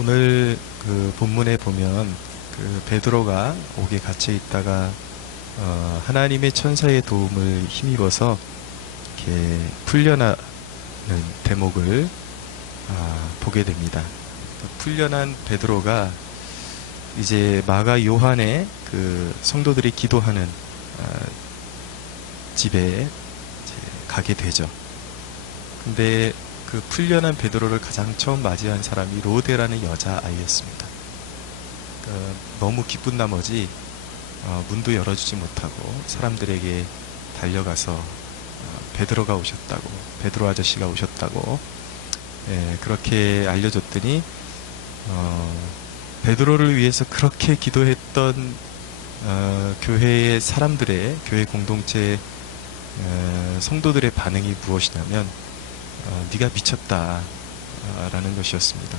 오늘 그 본문에 보면 그 베드로가 옥에 갇혀 있다가 하나님의 천사의 도움을 힘입어서 이렇게 풀려나는 대목을 보게 됩니다. 풀려난 베드로가 이제 마가 요한의 그 성도들이 기도하는 집에 이제 가게 되죠. 근데 그 풀려난 베드로를 가장 처음 맞이한 사람이 로데라는 여자아이였습니다. 너무 기쁜 나머지 문도 열어주지 못하고 사람들에게 달려가서 베드로가 오셨다고, 베드로 아저씨가 오셨다고 그렇게 알려줬더니 베드로를 위해서 그렇게 기도했던 교회의 사람들의, 교회 공동체 성도들의 반응이 무엇이냐면 네가 미쳤다 라는 것이었습니다.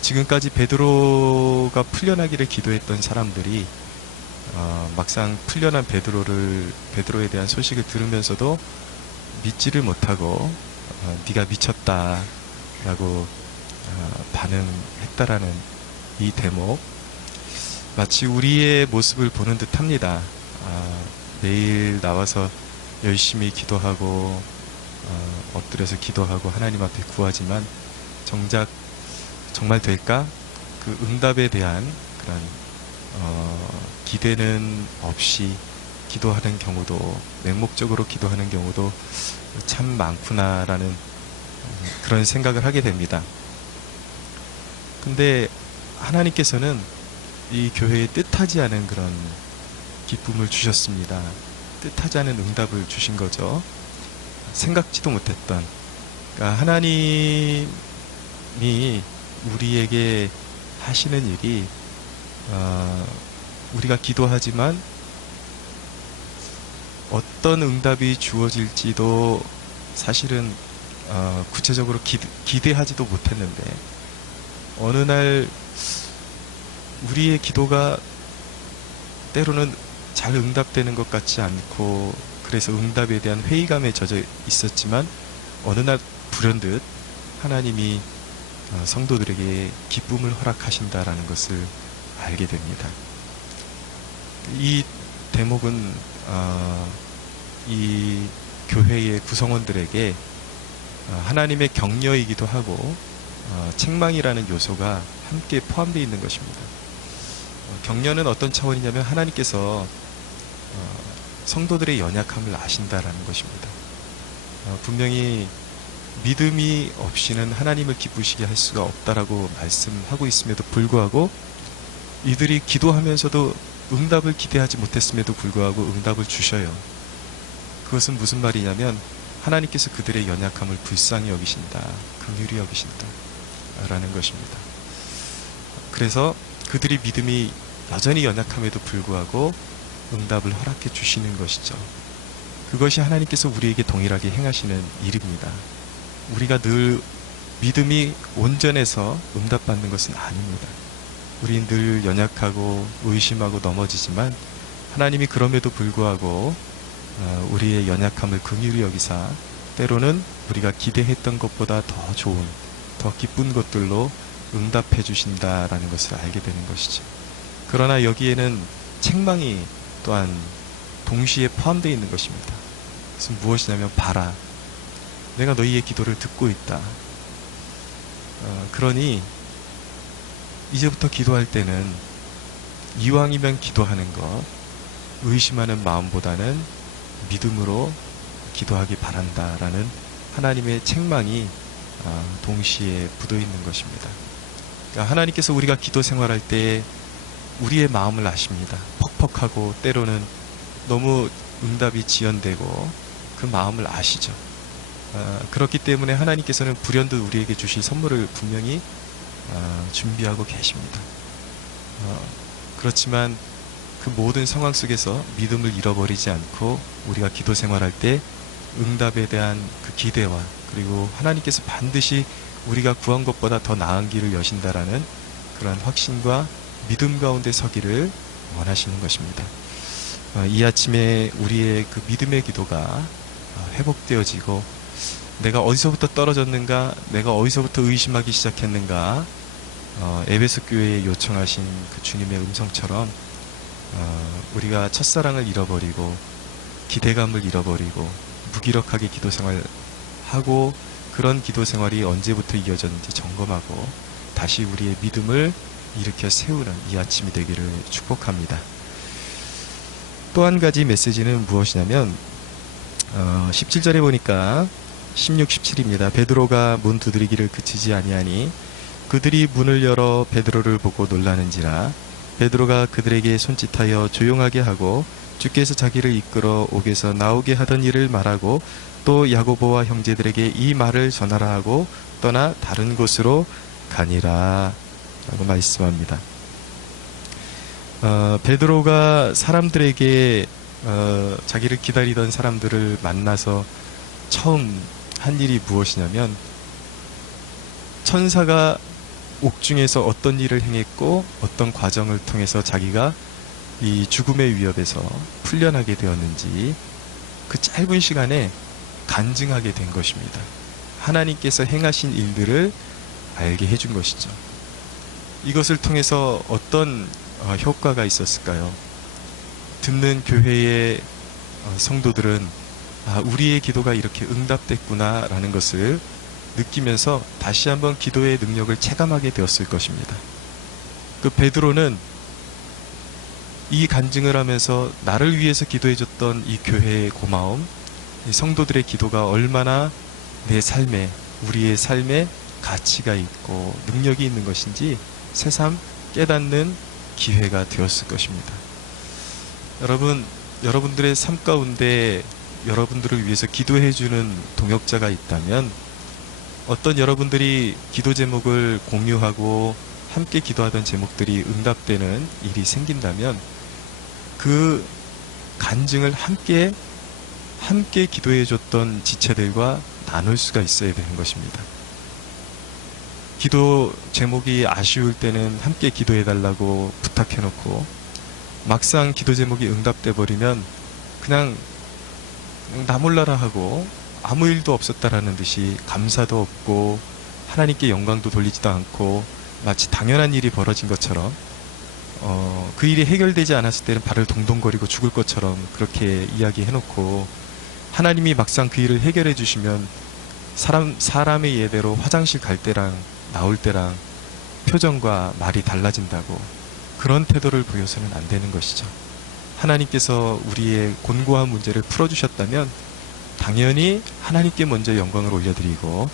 지금까지 베드로가 풀려나기를 기도했던 사람들이 막상 풀려난 베드로에 대한 소식을 들으면서도 믿지를 못하고 네가 미쳤다 라고 반응했다라는 이 대목, 마치 우리의 모습을 보는 듯 합니다. 매일 나와서 열심히 기도하고 엎드려서 기도하고 하나님 앞에 구하지만 정작 정말 될까? 그 응답에 대한 그런 기대는 없이 기도하는 경우도, 맹목적으로 기도하는 경우도 참 많구나라는 그런 생각을 하게 됩니다. 근데 하나님께서는 이 교회에 뜻하지 않은 그런 기쁨을 주셨습니다. 뜻하지 않은 응답을 주신 거죠. 생각지도 못했던, 그러니까 하나님이 우리에게 하시는 일이 우리가 기도하지만 어떤 응답이 주어질지도 사실은 구체적으로 기대하지도 못했는데 어느 날 우리의 기도가 때로는 잘 응답되는 것 같지 않고, 그래서 응답에 대한 회의감에 젖어 있었지만 어느 날 불현듯 하나님이 성도들에게 기쁨을 허락하신다라는 것을 알게 됩니다. 이 대목은 이 교회의 구성원들에게 하나님의 격려이기도 하고 책망이라는 요소가 함께 포함되어 있는 것입니다. 격려는 어떤 차원이냐면 하나님께서 성도들의 연약함을 아신다라는 것입니다. 분명히 믿음이 없이는 하나님을 기쁘시게 할 수가 없다라고 말씀하고 있음에도 불구하고 이들이 기도하면서도 응답을 기대하지 못했음에도 불구하고 응답을 주셔요. 그것은 무슨 말이냐면 하나님께서 그들의 연약함을 불쌍히 여기신다, 긍휼히 여기신다 라는 것입니다. 그래서 그들이 믿음이 여전히 연약함에도 불구하고 응답을 허락해 주시는 것이죠. 그것이 하나님께서 우리에게 동일하게 행하시는 일입니다. 우리가 늘 믿음이 온전해서 응답받는 것은 아닙니다. 우린 늘 연약하고 의심하고 넘어지지만 하나님이 그럼에도 불구하고 우리의 연약함을 긍휼히 여기사 때로는 우리가 기대했던 것보다 더 좋은, 더 기쁜 것들로 응답해 주신다라는 것을 알게 되는 것이죠. 그러나 여기에는 책망이 또한 동시에 포함되어 있는 것입니다. 그것은 무엇이냐면 봐라, 내가 너희의 기도를 듣고 있다. 그러니 이제부터 기도할 때는 이왕이면 기도하는 것, 의심하는 마음보다는 믿음으로 기도하기 바란다라는 하나님의 책망이 동시에 묻어 있는 것입니다. 그러니까 하나님께서 우리가 기도 생활할 때 우리의 마음을 아십니다. 퍽퍽하고 때로는 너무 응답이 지연되고 그 마음을 아시죠. 그렇기 때문에 하나님께서는 불현듯 우리에게 주실 선물을 분명히 준비하고 계십니다. 그렇지만 그 모든 상황 속에서 믿음을 잃어버리지 않고 우리가 기도 생활할 때 응답에 대한 그 기대와, 그리고 하나님께서 반드시 우리가 구한 것보다 더 나은 길을 여신다라는 그러한 확신과 믿음 가운데 서기를 원하시는 것입니다. 이 아침에 우리의 그 믿음의 기도가 회복되어지고, 내가 어디서부터 떨어졌는가, 내가 어디서부터 의심하기 시작했는가, 에베소 교회에 요청하신 그 주님의 음성처럼 우리가 첫사랑을 잃어버리고 기대감을 잃어버리고 무기력하게 기도 생활하고 그런 기도 생활이 언제부터 이어졌는지 점검하고 다시 우리의 믿음을 일으켜 세우는 이 아침이 되기를 축복합니다. 또 한 가지 메시지는 무엇이냐면 17절에 보니까 16, 17입니다. 베드로가 문 두드리기를 그치지 아니하니 그들이 문을 열어 베드로를 보고 놀라는지라. 베드로가 그들에게 손짓하여 조용하게 하고 주께서 자기를 이끌어 옥에서 나오게 하던 일을 말하고 또 야고보와 형제들에게 이 말을 전하라 하고 떠나 다른 곳으로 가니라 라고 말씀합니다. 베드로가 사람들에게 자기를 기다리던 사람들을 만나서 처음 한 일이 무엇이냐면 천사가 옥중에서 어떤 일을 행했고 어떤 과정을 통해서 자기가 이 죽음의 위협에서 풀려나게 되었는지 그 짧은 시간에 간증하게 된 것입니다. 하나님께서 행하신 일들을 알게 해준 것이죠. 이것을 통해서 어떤 효과가 있었을까요? 듣는 교회의 성도들은 우리의 기도가 이렇게 응답됐구나 라는 것을 느끼면서 다시 한번 기도의 능력을 체감하게 되었을 것입니다. 그 베드로는 이 간증을 하면서 나를 위해서 기도해줬던 이 교회의 고마움, 이 성도들의 기도가 얼마나 내 삶에, 우리의 삶에 가치가 있고 능력이 있는 것인지 새삼 깨닫는 기회가 되었을 것입니다. 여러분들의 삶 가운데 여러분들을 위해서 기도해주는 동역자가 있다면 어떤 여러분들이 기도 제목을 공유하고 함께 기도하던 제목들이 응답되는 일이 생긴다면 그 간증을 함께 기도해줬던 지체들과 나눌 수가 있어야 되는 것입니다. 기도 제목이 아쉬울 때는 함께 기도해달라고 부탁해놓고 막상 기도 제목이 응답돼 버리면 그냥 나 몰라라 하고 아무 일도 없었다라는 듯이 감사도 없고 하나님께 영광도 돌리지도 않고 마치 당연한 일이 벌어진 것처럼 그 일이 해결되지 않았을 때는 발을 동동거리고 죽을 것처럼 그렇게 이야기해놓고 하나님이 막상 그 일을 해결해 주시면 사람의 예대로 화장실 갈 때랑 나올 때랑 표정과 말이 달라진다고 그런 태도를 보여서는 안 되는 것이죠. 하나님께서 우리의 곤고한 문제를 풀어주셨다면 당연히 하나님께 먼저 영광을 올려드리고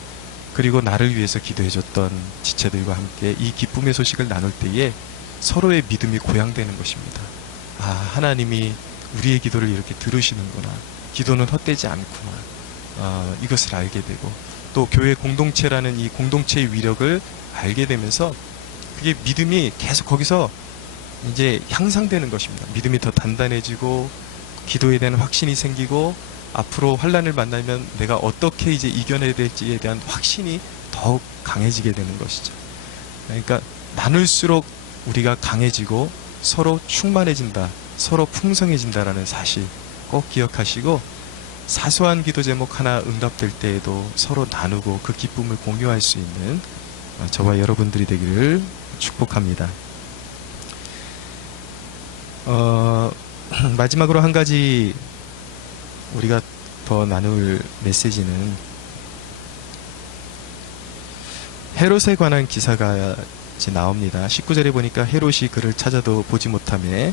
그리고 나를 위해서 기도해줬던 지체들과 함께 이 기쁨의 소식을 나눌 때에 서로의 믿음이 고양되는 것입니다. 하나님이 우리의 기도를 이렇게 들으시는구나. 기도는 헛되지 않구나. 이것을 알게 되고 또 교회 공동체라는 이 공동체의 위력을 알게 되면서 그게 믿음이 계속 거기서 이제 향상되는 것입니다. 믿음이 더 단단해지고 기도에 대한 확신이 생기고 앞으로 환난을 만나면 내가 어떻게 이제 이겨내야 될지에 대한 확신이 더욱 강해지게 되는 것이죠. 그러니까 나눌수록 우리가 강해지고 서로 충만해진다, 서로 풍성해진다라는 사실 꼭 기억하시고 사소한 기도 제목 하나 응답될 때에도 서로 나누고 그 기쁨을 공유할 수 있는 저와 여러분들이 되기를 축복합니다. 마지막으로 한 가지 우리가 더 나눌 메시지는 헤롯에 관한 기사가 이제 나옵니다. 19절에 보니까 헤롯이 그를 찾아도 보지 못하며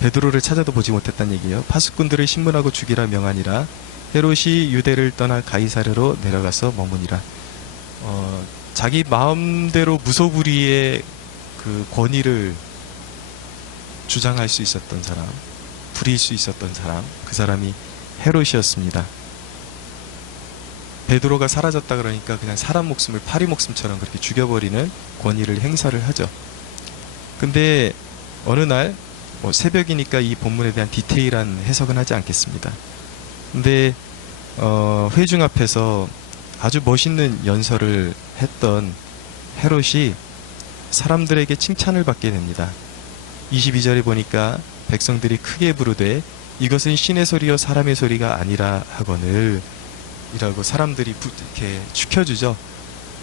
베드로를 찾아도 보지 못했다는 얘기예요. 파수꾼들을 신문하고 죽이라 명하니라. 헤롯이 유대를 떠나 가이사르로 내려가서 머무니라. 자기 마음대로 무소불위의 그 권위를 주장할 수 있었던 사람, 부릴 수 있었던 사람, 그 사람이 헤롯이었습니다. 베드로가 사라졌다 그러니까 그냥 사람 목숨을 파리 목숨처럼 그렇게 죽여버리는 권위를 행사를 하죠. 근데 어느 날 새벽이니까 이 본문에 대한 디테일한 해석은 하지 않겠습니다. 근데 회중 앞에서 아주 멋있는 연설을 했던 헤롯이 사람들에게 칭찬을 받게 됩니다. 22절에 보니까 백성들이 크게 부르되 이것은 신의 소리요 사람의 소리가 아니라 하거늘 이라고 사람들이 이렇게 축혀주죠.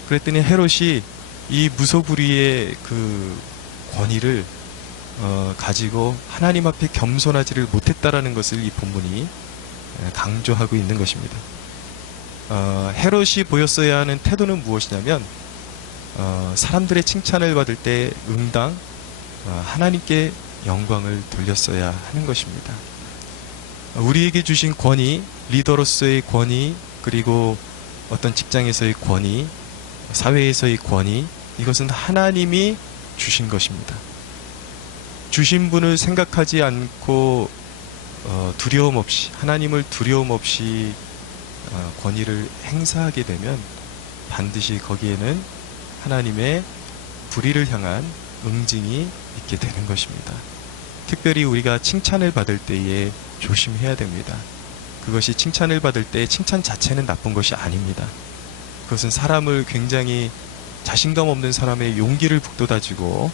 그랬더니 헤롯이 이 무소불위의 그 권위를 가지고 하나님 앞에 겸손하지를 못했다라는 것을 이 본문이 강조하고 있는 것입니다. 헤롯이 보였어야 하는 태도는 무엇이냐면 사람들의 칭찬을 받을 때 응당 하나님께 영광을 돌렸어야 하는 것입니다. 우리에게 주신 권위, 리더로서의 권위, 그리고 어떤 직장에서의 권위, 사회에서의 권위, 이것은 하나님이 주신 것입니다. 주신 분을 생각하지 않고 두려움 없이, 하나님을 두려움 없이 권위를 행사하게 되면 반드시 거기에는 하나님의 불의를 향한 응징이 있게 되는 것입니다. 특별히 우리가 칭찬을 받을 때에 조심해야 됩니다. 그것이 칭찬을 받을 때 칭찬 자체는 나쁜 것이 아닙니다. 그것은 사람을 굉장히 자신감 없는 사람의 용기를 북돋아주고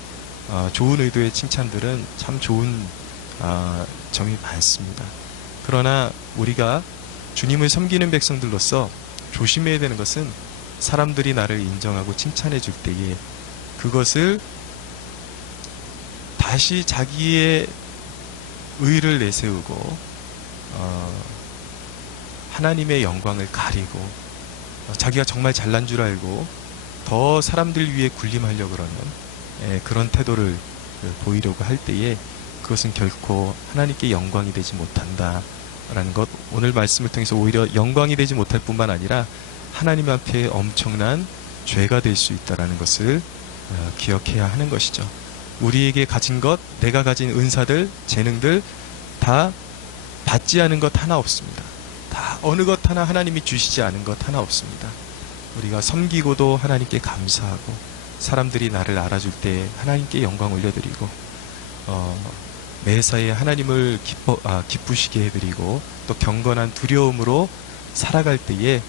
좋은 의도의 칭찬들은 참 좋은 점이 많습니다. 그러나 우리가 주님을 섬기는 백성들로서 조심해야 되는 것은 사람들이 나를 인정하고 칭찬해 줄 때에 그것을 다시 자기의 의를 내세우고 하나님의 영광을 가리고 자기가 정말 잘난 줄 알고 더 사람들 위해 군림하려고 그러는 그런 태도를 보이려고 할 때에 그것은 결코 하나님께 영광이 되지 못한다라는 것, 오늘 말씀을 통해서 오히려 영광이 되지 못할 뿐만 아니라 하나님 앞에 엄청난 죄가 될 수 있다는 것을 기억해야 하는 것이죠. 우리에게 가진 것, 내가 가진 은사들, 재능들 다 받지 않은 것 하나 없습니다. 다 어느 것 하나 하나님이 주시지 않은 것 하나 없습니다. 우리가 섬기고도 하나님께 감사하고 사람들이 나를 알아줄 때 하나님께 영광 올려드리고 매사에 하나님을 기쁘시게 해드리고 또 경건한 두려움으로 살아갈 때에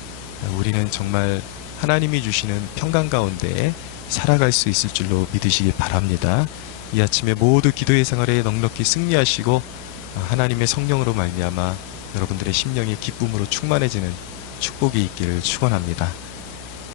우리는 정말 하나님이 주시는 평강 가운데 살아갈 수 있을 줄로 믿으시기 바랍니다. 이 아침에 모두 기도의 생활에 넉넉히 승리하시고 하나님의 성령으로 말미암아 여러분들의 심령이 기쁨으로 충만해지는 축복이 있기를 축원합니다.